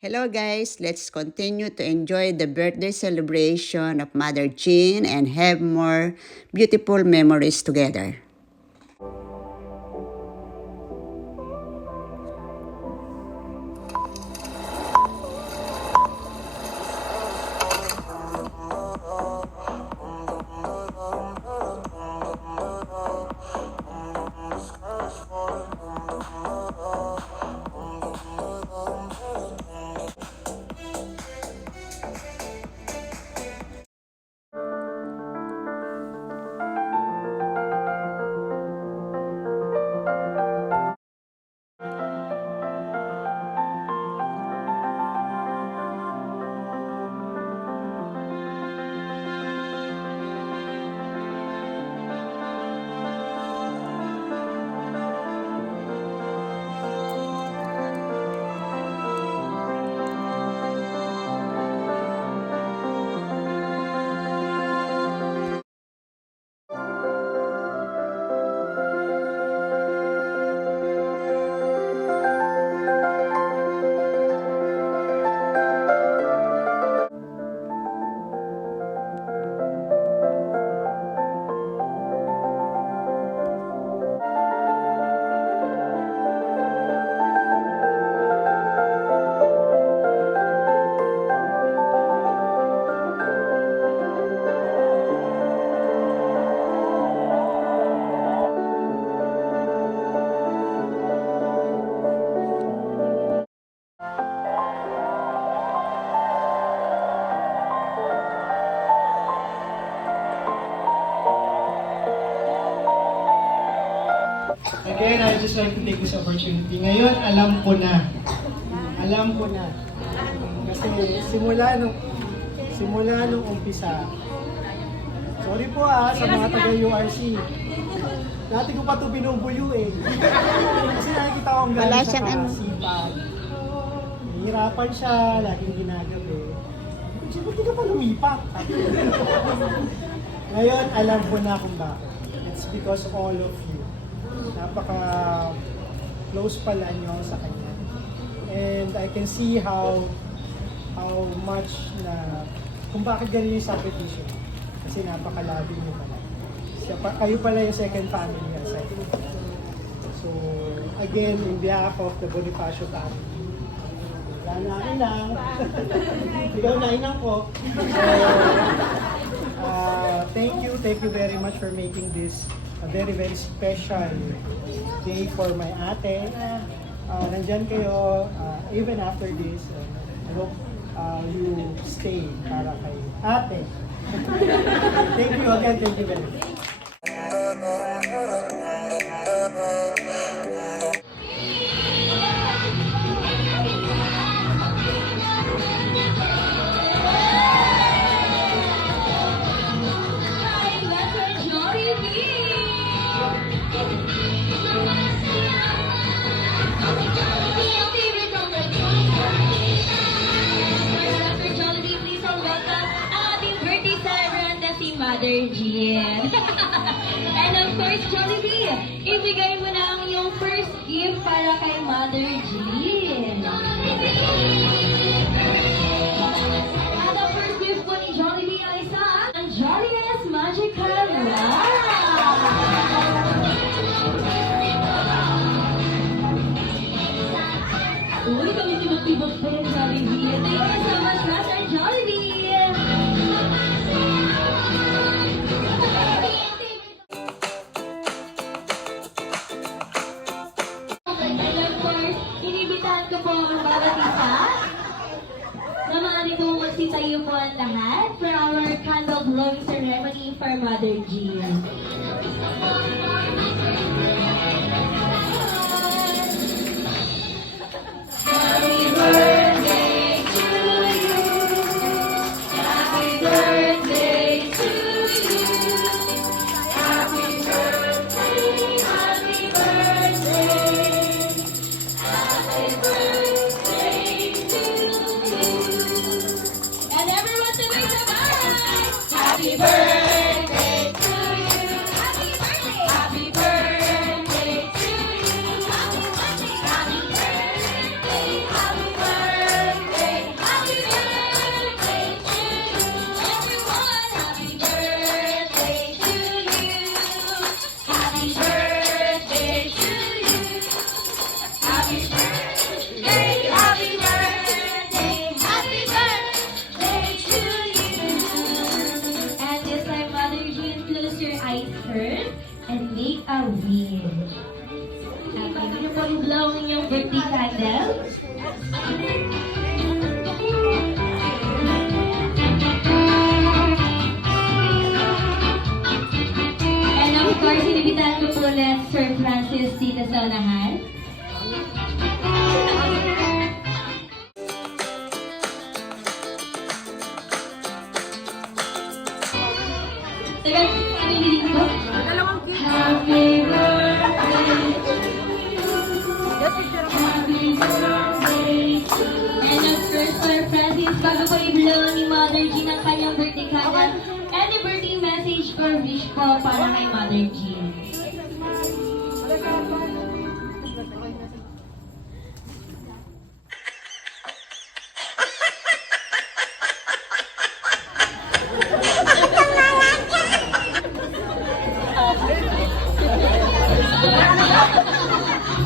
Hello guys, let's continue to enjoy the birthday celebration of Mother Jean and have more beautiful memories together. Again, I just like to take this opportunity. Ngayon, alam ko na. Alam ko na. Kasi simula nung umpisa. Sorry po sa mga taga-URC. Dati ko pa ito binubuyo eh. Kasi nakikita ko ang galing sa kasipag. Nahihirapan siya, laging ginagabi. Sabi ko, di ka pa lumipak. Ngayon, alam ko na kung bakit. It's because of all of you. Napaka-close pala nyo sa kanya. And I can see how much na, kung bakit ganun yung sakripisyo. Kasi napaka-loving nyo pala. Kayo pala yung second family aside. So, again, in behalf of the Bonifacio family, wala na akin lang. Ikaw na inang ko. So, thank you very much for making this a very, very special day for my ate. Nandyan kayo, even after this, I hope you stay para kay ate. Thank you again, thank you very much. Mother Jean. And of course, Jollibee, ibigay mo na ang iyong first gift para kay Mother Jean. At ang first gift po ni Jollibee ay sa ang Jolliest Magical Love. Uy, kami tibot-tibot pa yung Jollibee. Thank you so much, Master Jollibee. Inibitahan ko po ang bawat isa na maaaring po magsitayo po ang lahat for our candle blowing ceremony for Mother Jean. Happy birthday to you. Happy birthday to you. Happy birthday, happy birthday. Happy birthday to you. And everyone to make the bye. Happy birthday to you. Happy birthday. Happy them. And of course, inibitahan ko po ulit Sir Francis dito sa unahan. Tagal, pinili ko. Happy birthday. Happy birthday. And of course, Sir Francis, bago po i-blow ni Mother Jean ang kanyang birthday candle, any birthday message or wish po para kay Mother Jean?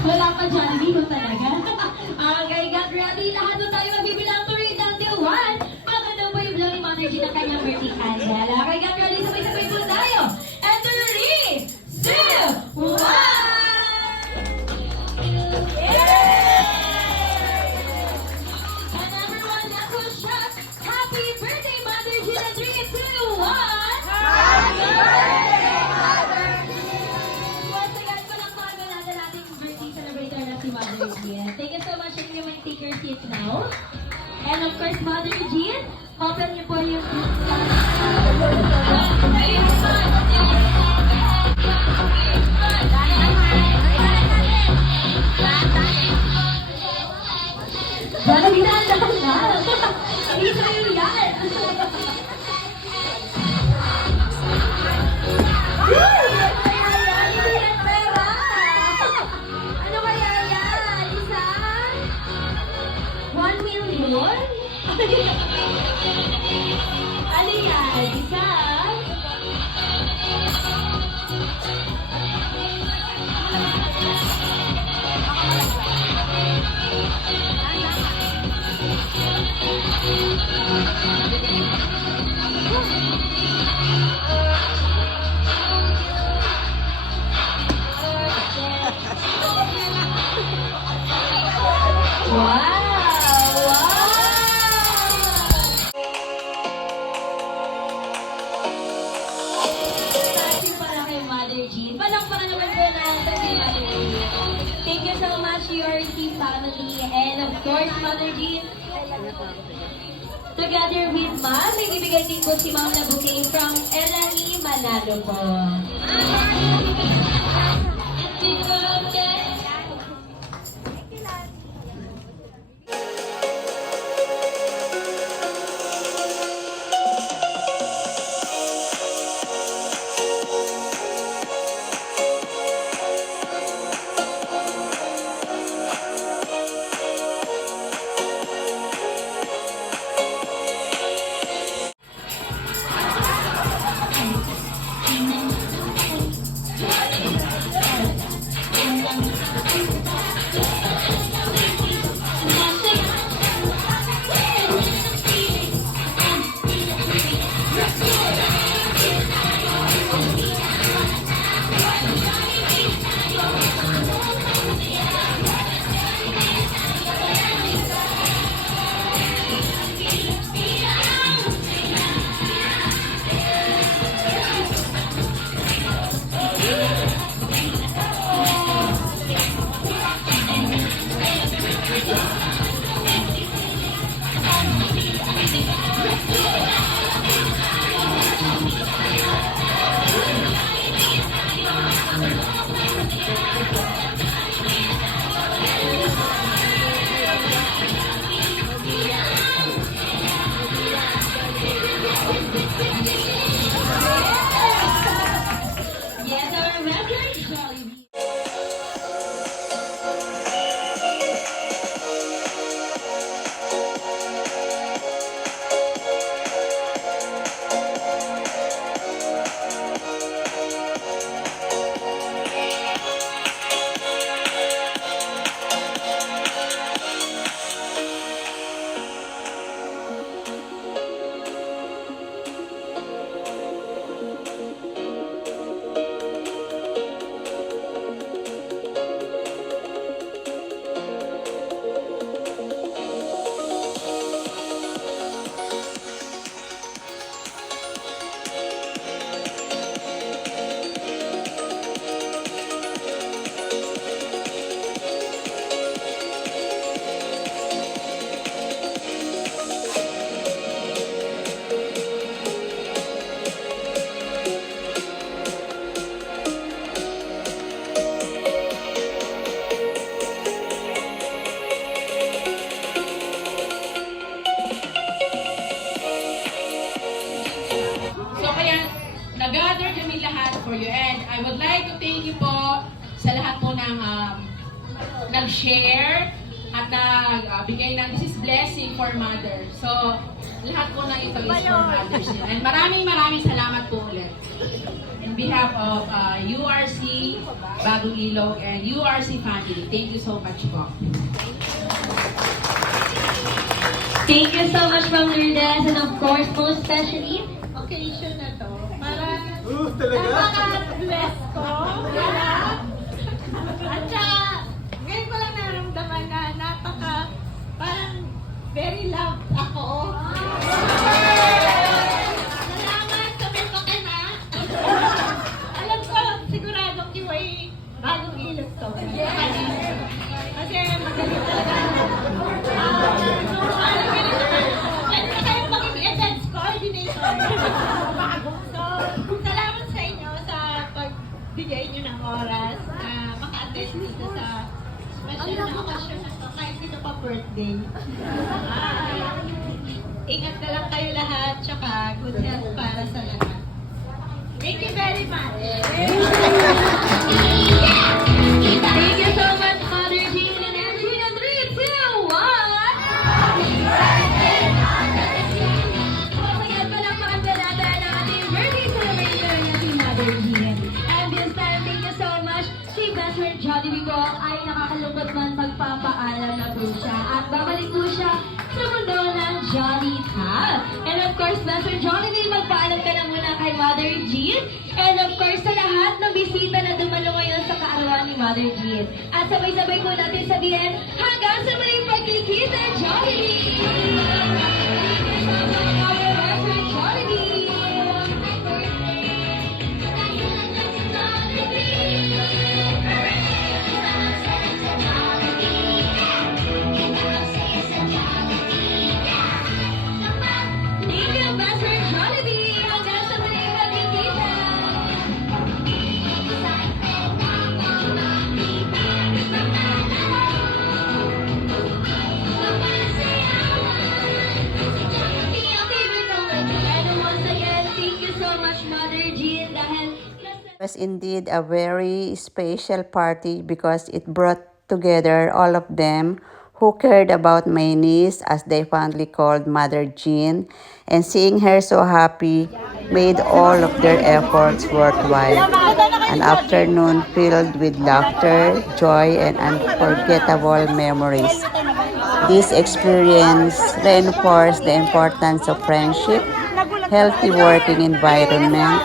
Wala pa dyan, hindi ko talaga. Okay, get ready. Lahat doon tayo magbibilang to read until 1. Bago daw po i-blow ni Mother Jean ang kanyang birthday candle. Okay, get ready. Sabay-sabay po tayo. And 3, 2, 1! And everyone, that was shot. Happy birthday, Mother Jean. 3, 2, 1! Happy birthday, Mother Jean! Once again, palakpakan mo natin ating birthday celebrator na si Mother Jean. Thank you so much. If you may take your seat now. And of course, Mother Jean, open niyo po yung Bala, binaan lang na. Hindi sa'yo yan. Ano kaya yan? Isa? 1 million? Ano yan? Isa? Wow! Thank you para kay Mother Jean. Palakpakan naman po natin si Mother Jean. Thank you so much, your team family. And of course, Mother Jean, together with Ma'am, may bibigay din po si Ma'am na bouquet from Elani Manalo po. Happy birthday! I would like to thank you po sa lahat po ng nag-share at nagbigay ng this is blessing for mother. So, lahat po na ito is for mothers. And maraming salamat po ulit. In behalf of URC Bagong Ilog and URC family, thank you so much po. Thank you so much, Ma'am Lourdes, and of course, most especially, occasion na to para Talaga? napaka-bless ko. At saka, ngayon ko lang naramdaman na parang very loved ako. Salamat sa may pakina. Alam ko, siguradong kiway bagong ilog to. Kasi magaling talaga. Alam ko naman, pwede kayo maging events coordinator. So, salamat sa inyo sa pagbigay nyo ng oras na maka-attend dito sa special na okasyon na to, kahit dito pa birthday. Ingat na lang kayo lahat, tsaka good health para sa lahat. Thank you very much. thank you so much, Mother Jean and Regina. 3, 2, 1. Once again, palakpakan po natin ang ating birthday celebration ng si Mother Jean. And this time, thank you so much. Si Best Friend Jollibee po ay nakakalungkot man magpapaalam na po siya. At babalik po siya sa mundo ng Jolly Tab. And of course, Best Friend Jollibee, magpaalam ka na muna kay Mother Jean. And of course, sa lahat ng bisita na dumalo ngayon sa kaarawan ni Mother Jean. At sabay-sabay po natin sabihin, hanggang sa muling pagkikita, Jollibee! Our Best Friend Jollibee! Thank you, Best Friend Jollibee! Hanggang sa muling pagkikita! And once again, thank you so much, Mother Jean, dahil It was indeed a very special party because it brought together all of them who cared about my niece, as they fondly called Mother Jean, and seeing her so happy made all of their efforts worthwhile. An afternoon filled with laughter, joy, and unforgettable memories. This experience reinforced the importance of friendship, healthy working environment,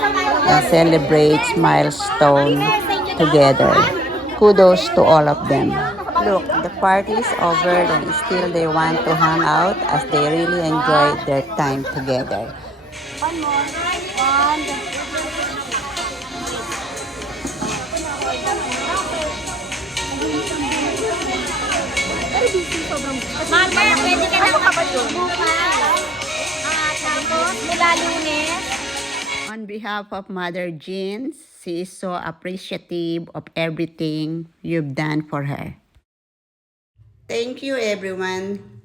and celebrates milestone together. Kudos to all of them. Look, the party is over and still they want to hang out as they really enjoyed their time together. Mother, pwede ka na bukas. Tapos, mula Lunes. On behalf of Mother Jean, she is so appreciative of everything you've done for her. Thank you, everyone.